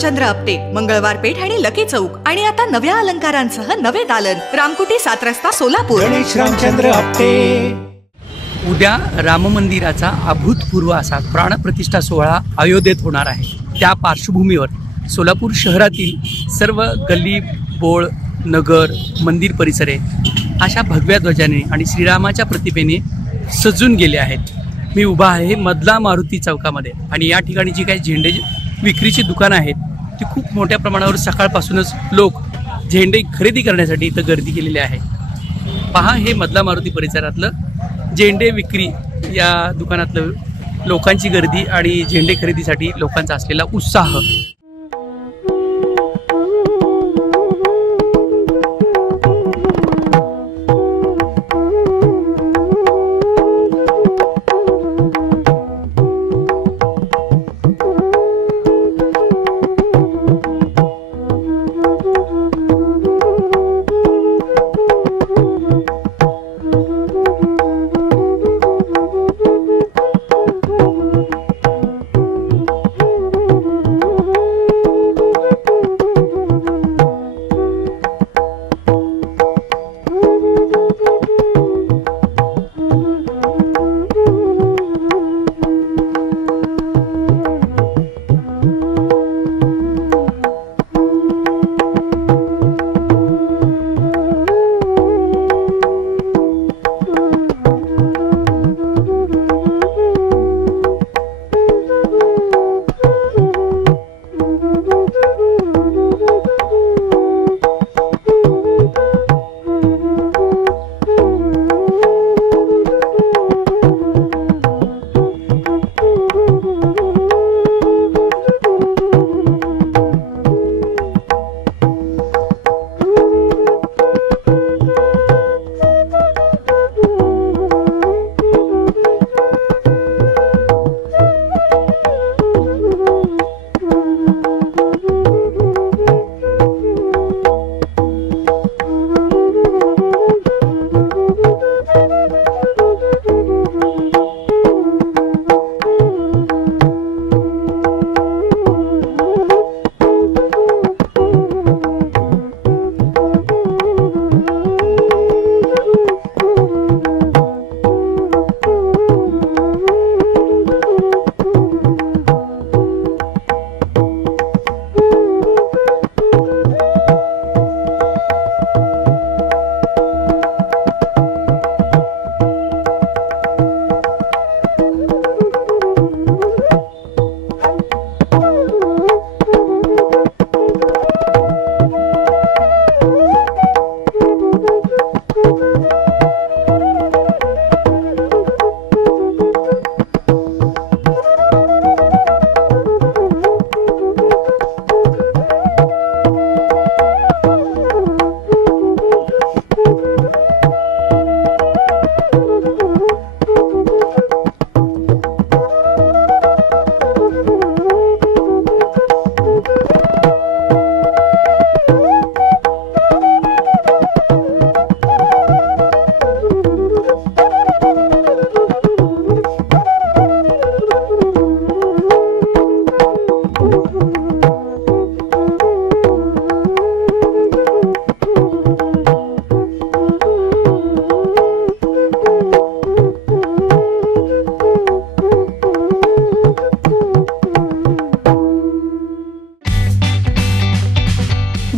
रामचंद्र आपटे, मंगळवार पेठ आणि लकी चौक आणि आता नव्या अलंकारांसह नवे दालन, रामकुटी 7 रस्ता सोलापूर। गणेश रामचंद्र आपटे। उद्या राम मंदिराचा अभूतपूर्व असा प्राणप्रतिष्ठा सोहळा अयोध्येत होणार आहे। त्या पार्श्वभूमीवर सोलापूर शहरातील सर्व गल्ली बोळ नगर मंदिर परिसरे अशा भगव्या ध्वजाने आणि श्रीरामाच्या प्रतिमेने सजून गेले आहेत। मी उभा आहे मधला मारुती चौकामध्ये आणि या ठिकाणी जी काही झेंडे विक्रीची दुकानं आहेत ती खूप मोठ्या प्रमाणावर सकाळपासूनच लोक झेंडे खरेदी करण्यासाठी इथं गर्दी केलेली आहे। पहा हे मधला मारुती परिसरातलं झेंडे विक्री या दुकानातलं लोकांची गर्दी आणि झेंडे खरेदीसाठी लोकांचा असलेला उत्साह।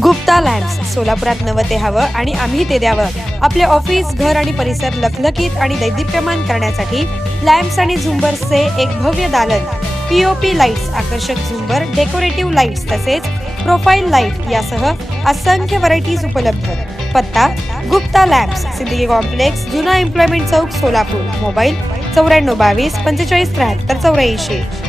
गुप्ता लॅम्प्स सोलापुरात नवं ते हवं आणि आम्ही ते द्यावं। आपले ऑफिस घर आणि परिसर लखलखीत आणि दैदिप्यमान करण्यासाठी लॅम्प्स आणि झुंबर्सचे एक भव्य दालन, पीओपी लाईट्स, आकर्षक झुंबर, डेकोरेटिव्ह लाईट्स तसेच प्रोफाइल लाईट यासह असंख्य व्हरायटीज उपलब्ध। पत्ता गुप्ता लॅम्प्स, सिद्दीकी कॉम्प्लेक्स, जुना एम्प्लॉयमेंट चौक, सोलापूर। मोबाईल 9422 4573 84।